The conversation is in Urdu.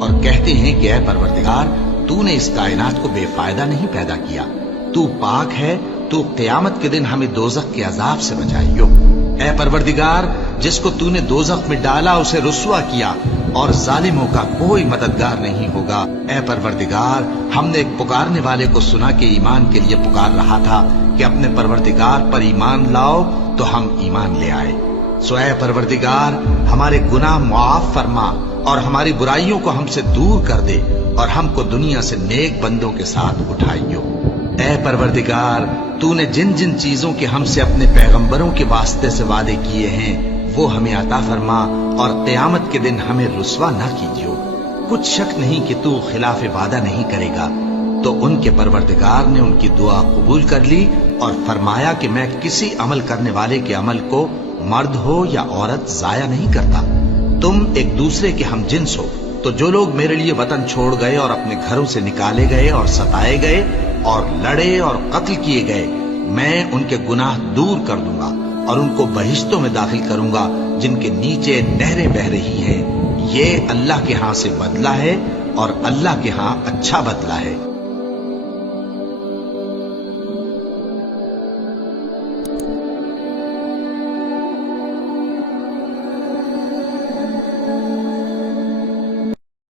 اور کہتے ہیں کہ اے پروردگار تو نے اس کائنات کو بے فائدہ نہیں پیدا کیا، تو پاک ہے، تو قیامت کے دن ہمیں دوزخ کے عذاب سے بچائیو۔ اے پروردگار جس کو تو نے دوزخ میں ڈالا اسے رسوا کیا، اور ظالموں کا کوئی مددگار نہیں ہوگا۔ اے پروردگار ہم نے ایک پکارنے والے کو سنا کہ ایمان کے لیے پکار رہا تھا کہ اپنے پروردگار پر ایمان لاؤ، تو ہم ایمان لے آئے۔ سو اے پروردگار ہمارے گناہ معاف فرما اور ہماری برائیوں کو ہم سے دور کر دے، اور ہم کو دنیا سے نیک بندوں کے ساتھ اٹھائیو۔ اے پروردگار تو نے جن جن چیزوں کے ہم سے اپنے پیغمبروں کے واسطے سے وعدے کیے ہیں وہ ہمیں عطا فرما، اور قیامت کے دن ہمیں رسوا نہ کیجیو۔ کچھ شک نہیں کہ تو خلاف وعدہ نہیں کرے گا۔ تو ان کے پروردگار نے ان کی دعا قبول کر لی اور فرمایا کہ میں کسی عمل کرنے والے کے عمل کو مرد ہو یا عورت ضائع نہیں کرتا۔ تم ایک دوسرے کے ہم جنس ہو، تو جو لوگ میرے لیے وطن چھوڑ گئے اور اپنے گھروں سے نکالے گئے اور ستائے گئے اور لڑے اور قتل کیے گئے، میں ان کے گناہ دور کر دوں گا اور ان کو بہشتوں میں داخل کروں گا جن کے نیچے نہریں بہہ رہی ہیں۔ یہ اللہ کے ہاں سے بدلہ ہے اور اللہ کے ہاں اچھا بدلہ ہے۔